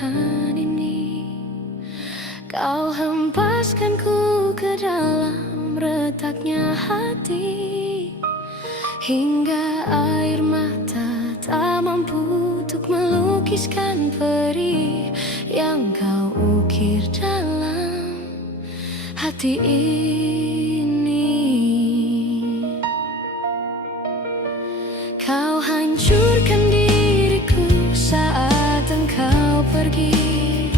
kepedihan ini. Kau hempaskanku ke dalam retaknya hati, hingga air mata tak mampu untuk melukiskan peri yang kau ukir dalam hati ini. Kau hancurkan diriku saat engkau pergi,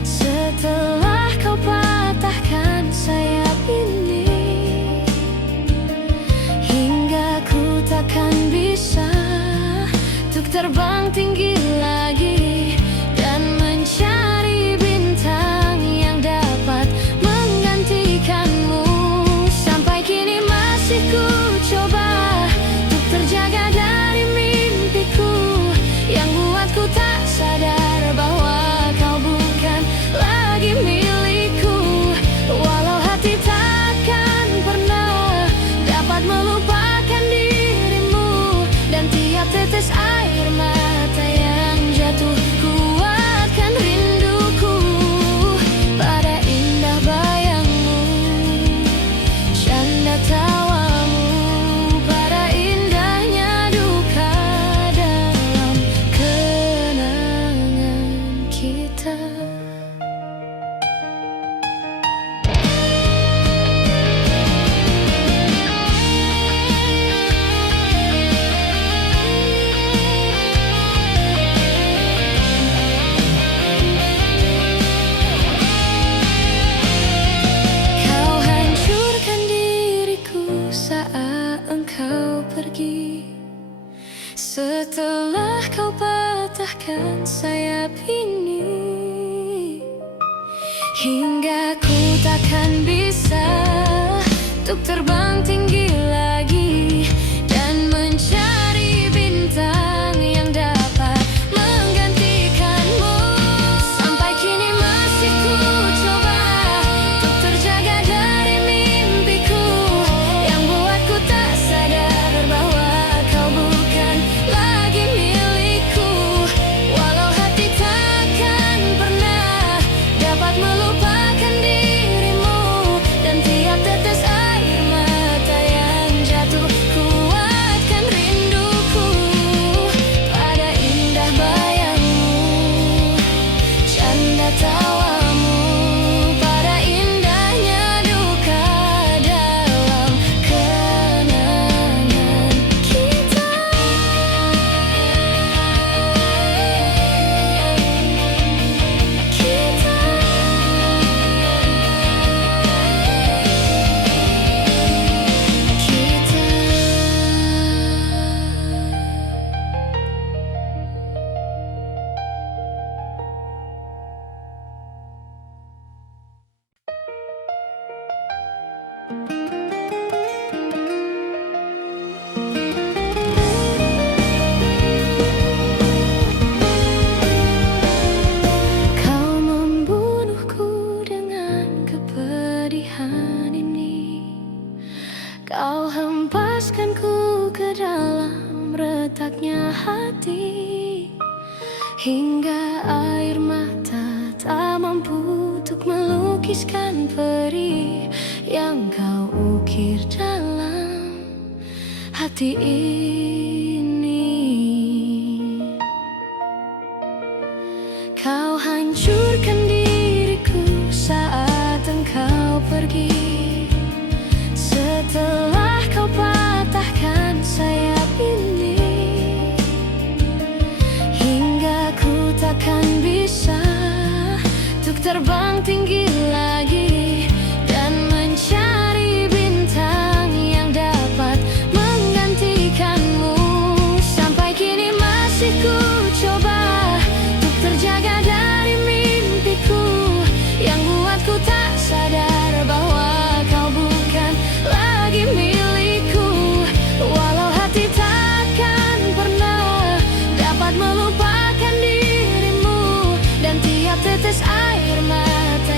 setelah kau patahkan sayap ini, hingga ku takkan bisa untuk terbang tinggi lagi dan mencari bintang yang dapat menggantikanmu. Sampai kini masih ku coba untuk terjaga dari mimpiku yang buatku tak sadar bahwa kau bukan lagi milikku. Walau hati takkan pernah dapat melupakan dirimu, dan tiap tetes air mata yang jatuh kuatkan rinduku pada indah bayangmu, canda tawamu, pada indahnya duka dalam kenangan kita. Kau hancurkan diriku saat engkau pergi, setelah kau patahkan sayap ini, hingga ku takkan bisa untuk terbang tinggi lagi dan mencari bintang yang dapat menggantikanmu. Sampai kini masih ku coba untuk terjaga dari mimpiku yang buatku tak sadar bahwa kau bukan lagi milikku. Walau hati takkan pernah dapat melupakan dirimu, dan tiap tetes air mata yang jatuh kuatkan rinduku pada indah bayangmu, canda tawamu, pada indahnya duka dalam kenangan kita. Kau membunuhku dengan kepedihan ini, kau hempaskanku ke dalam retaknya hati, hingga air mata tak mampu untuk melukiskan peri yang kau ukir dalam hati ini. Kau hancurkan diriku saat engkau pergi, setelah kau patahkan sayap ini, hingga ku takkan bisa untuk terbang tinggi lagi dan mencari bintang yang dapat menggantikanmu. Sampai kini masih ku coba untuk terjaga dari mimpiku yang buatku tak sadar bahwa kau bukan lagi milikku. Walau hati takkan pernah dapat melupakan dirimu, dan tiap tetes air mata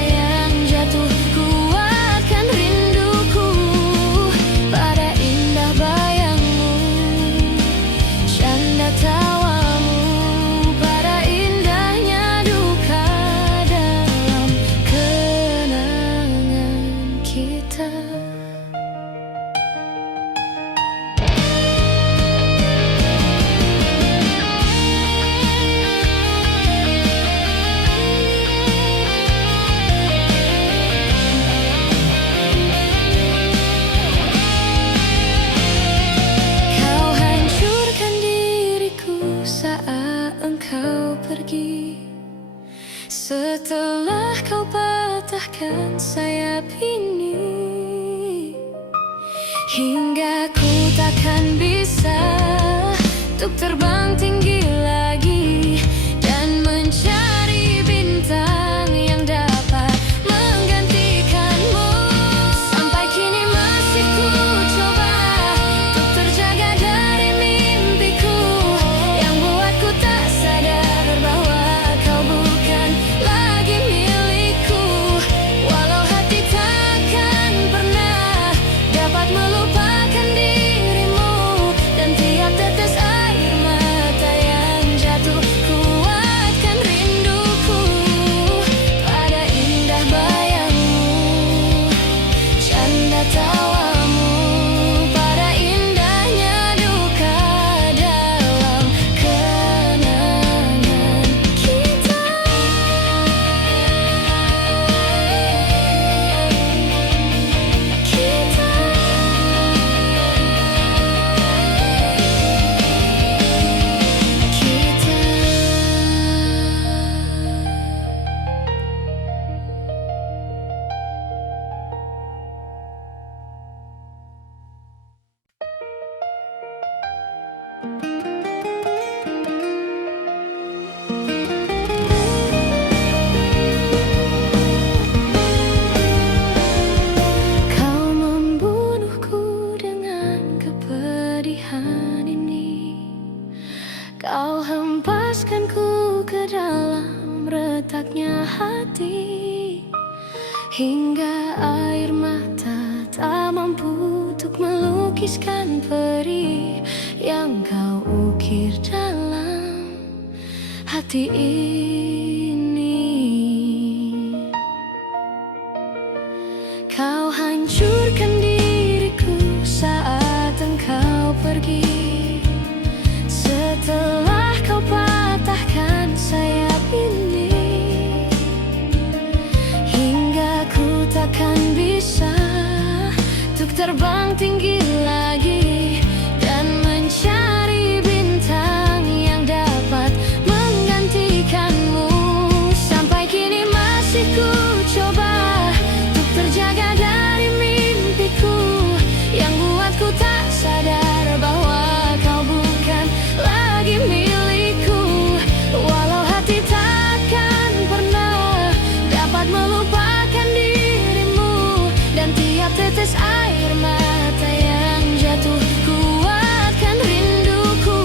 pergi. Setelah kau patahkan sayap ini, hingga ku takkan bisa untuk terbang tinggi lagi dan mencari bintang yang dapat menggantikanmu. Sampai kini masih ku coba untuk terjaga dari mimpiku yang buatku tak sadar bahwa kau bukan lagi milikku. Walau hati takkan pernah dapat melupakan dirimu, dan tiap tetes air mata yang jatuh kuatkan rinduku pada indah bayangmu, canda tawamu, pada indahnya duka dalam kenangan kita. Kau membunuhku dengan kepedihan ini. Kau hempaskanku ke dalam retaknya hati, hingga air mata tak mampu untuk melukiskan peri yang kau ukir dalam hati ini. Kau hancurkan diriku saat engkau pergi. Setelah kau patahkan sayap ini, hingga ku takkan bisa untuk terbang tinggi lagi dan mencari bintang yang dapat menggantikanmu. Sampai kini masih ku coba untuk terjaga dari mimpiku yang buatku tak sadar bahwa kau bukan lagi milikku. Walau hati takkan pernah dapat melupakan dirimu, dan tiap tetes air mata yang jatuh kuatkan rinduku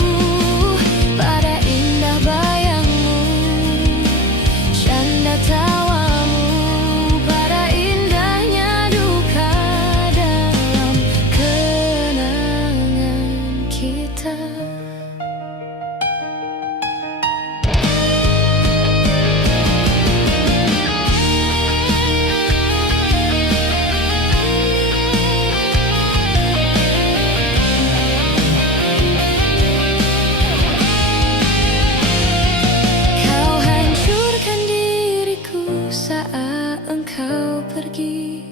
pada indah bayangmu, canda tawamu, pada indahnya duka dalam kenangan kita. Kau hancurkan diriku saat engkau pergi.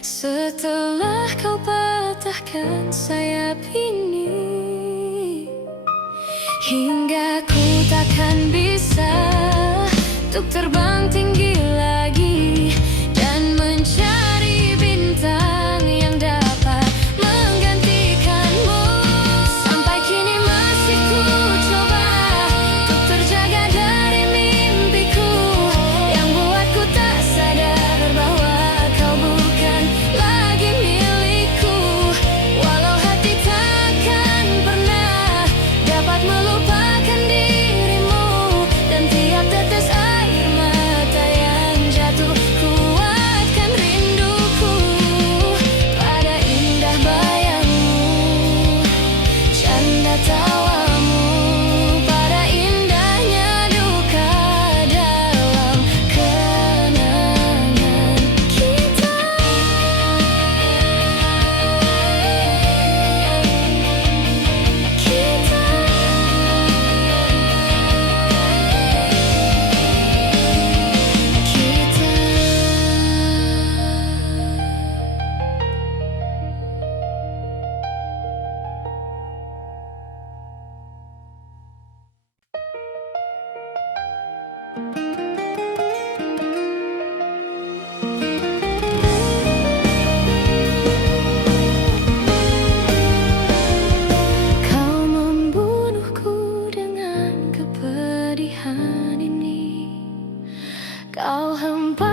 Setelah kau patahkan sayap ini, hingga ku takkan bisa untuk terbang tinggi lagi dan mencari bintang yang dapat menggantikanmu. Sampai kini masih ku coba untuk terjaga dari mimpiku yang buatku tak sadar bahwa kau bukan lagi milikku. Walau hati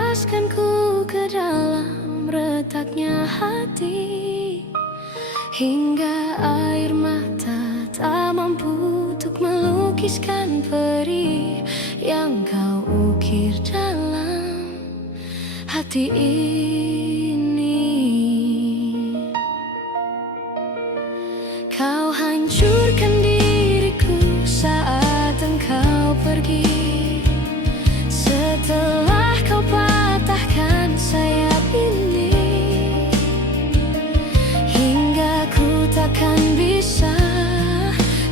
hempaskanku ke dalam retaknya hati, hingga air mata tak mampu untuk melukiskan peri yang kau ukir dalam hati ini. Kau hancurkan diriku saat engkau pergi, setelah kau patahkan sayap ini, hingga ku takkan bisa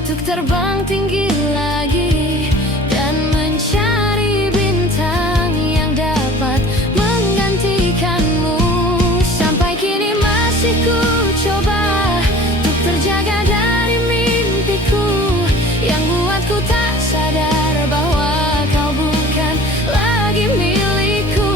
untuk terbang tinggi lagi dan mencari bintang yang dapat menggantikanmu. Sampai kini masih ku coba untuk terjaga dari mimpiku yang buatku tak sadar bahwa kau bukan lagi milikku.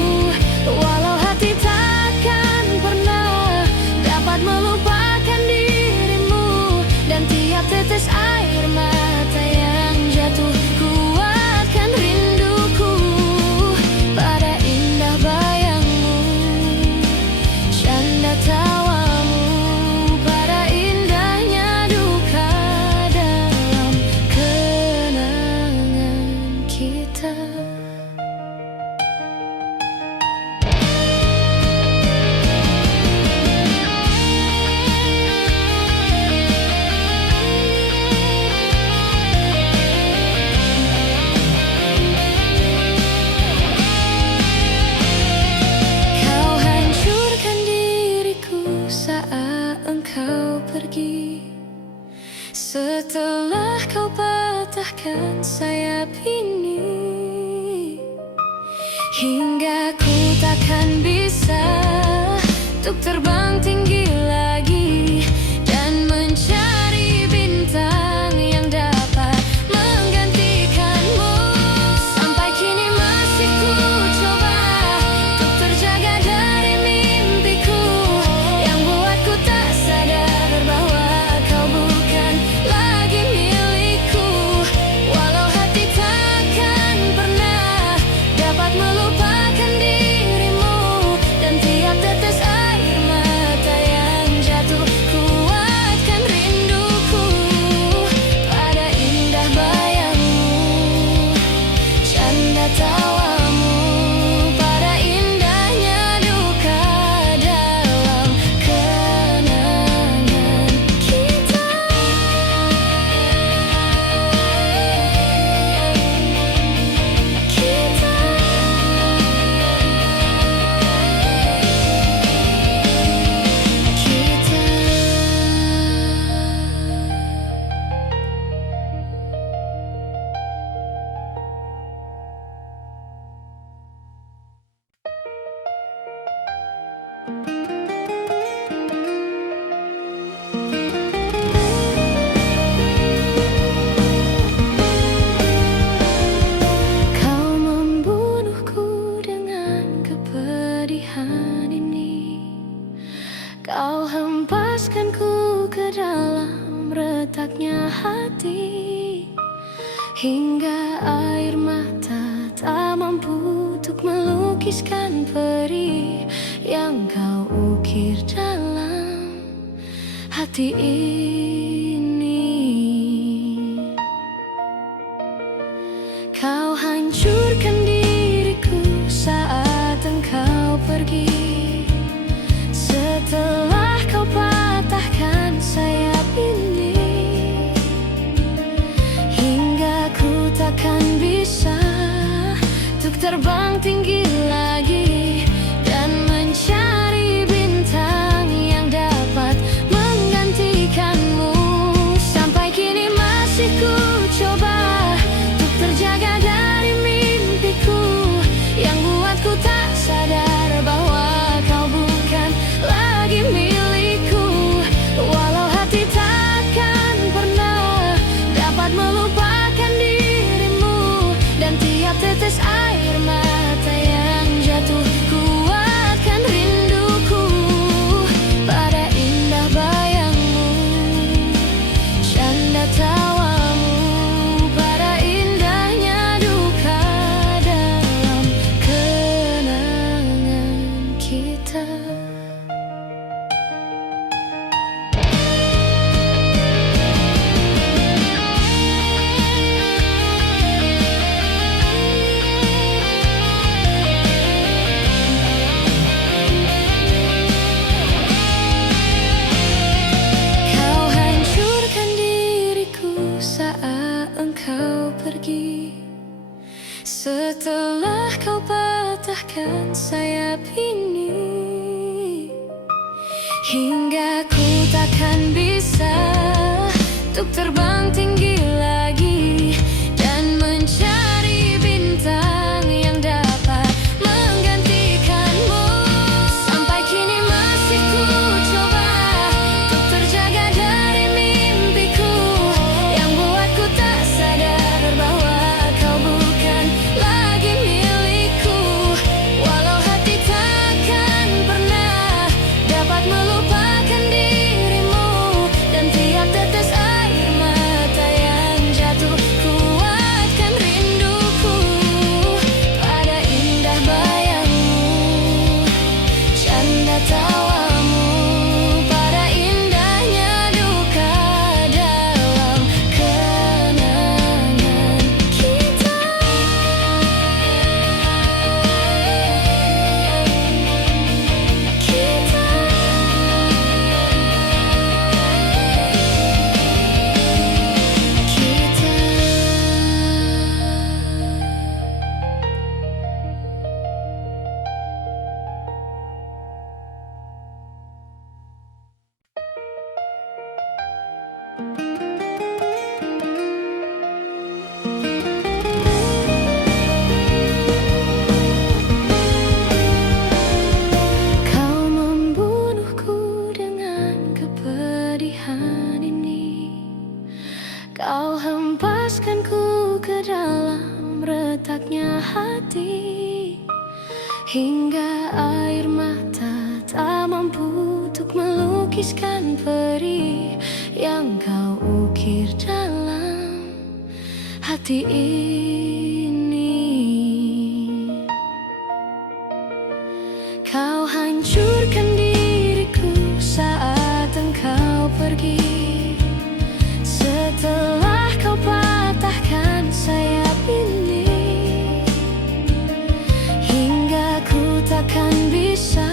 Walau hati takkan pernah dapat melupakan dirimu, dan tiap tetes air mata yang jatuh kuatkan rinduku pada indah bayangmu, canda tawamu, pada indahnya duka dalam kenangan kita. Kau hancurkan diriku saat engkau pergi, setelah kau patahkan sayap ini, hingga ku takkan bisa untuk terbang tinggi lagi dan mencari bintang yang dapat menggantikanmu. Sampai kini masih ku coba untuk terjaga dari mimpiku yang buatku tak sadar bahwa kau bukan lagi milikku. Walau hati takkan pernah dapat melupakan dirimu, dan tiap tetes air mata yang jatuh kuatkan rinduku pada indah bayangmu, canda tawamu, pada indahnya duka dalam kenangan kita. Kau membunuhku dengan kepedihan ini, kau hempaskanku ke dalam retaknya hati, hingga air mata tak mampu untuk melukiskan peri yang kau ukir dalam hati ini. Kau hancurkan diriku saat engkau pergi, setelah kau patahkan sayap ini, hingga ku takkan bisa untuk terbang tinggi lagi dan mencari bintang yang dapat menggantikanmu. Sampai kini masih ku coba untuk terjaga dari mimpiku yang buatku tak sadar bahwa kau bukan lagi milikku. Walau hati takkan pernah dapat melupakan dirimu, dan tiap tetes air mata yang jatuh kuatkan rinduku pada indah bayangmu, canda tawamu, pada indahnya duka dalam kenangan. Setelah kau patahkan sayap ini, hingga ku takkan bisa untuk terbang tinggi lagi dan mencari bintang yang dapat menggantikanmu. Sampai kini masih ku coba untuk terjaga dari mimpiku yang buatku tak sadar bahwa kau bukan lagi milikku. Walau hati takkan pernah dapat melupakan dirimu, dan tiap tetes air mata yang jatuh kuatkan rinduku pada indah bayangmu, canda tawamu, pada indahnya duka dalam kenangan kita. Kau membunuhku dengan kepedihan ini. Kau hempaskanku ke dalam retaknya hati, hingga air mata tak mampu untuk melukiskan peri yang kau ukir dalam hati ini. Kau hancurkan diriku saat engkau pergi. Setelah kau patahkan sayap ini, hingga ku takkan bisa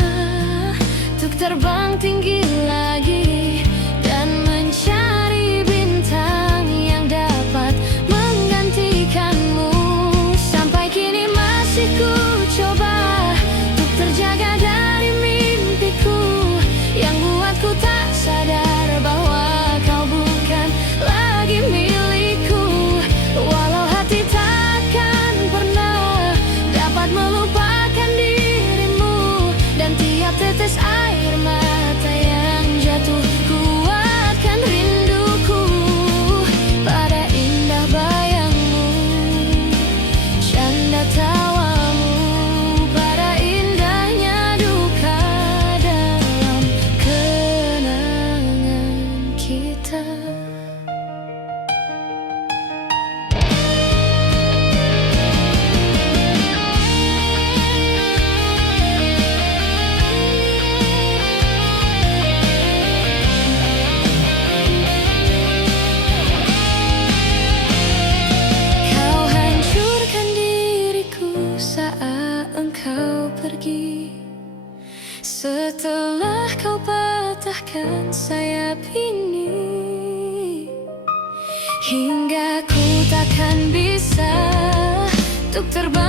untuk terbang tinggi lagi dan mencari bintang yang dapat menggantikanmu. Sampai kini masih ku coba untuk terjaga dari mimpiku yang buatku tak sadar bahwa kau bukan lagi milikku. Walau hati takkan pernah dapat melupakan dirimu, dan tiap tetes air mata yang jatuh kuatkan rinduku pada indah bayangmu, canda tawamu, pada indahnya duka dalam kenangan kita. Kau hancurkan diriku saat engkau pergi. Setelah kau patahkan sayap ini, hingga ku takkan bisa untuk terbang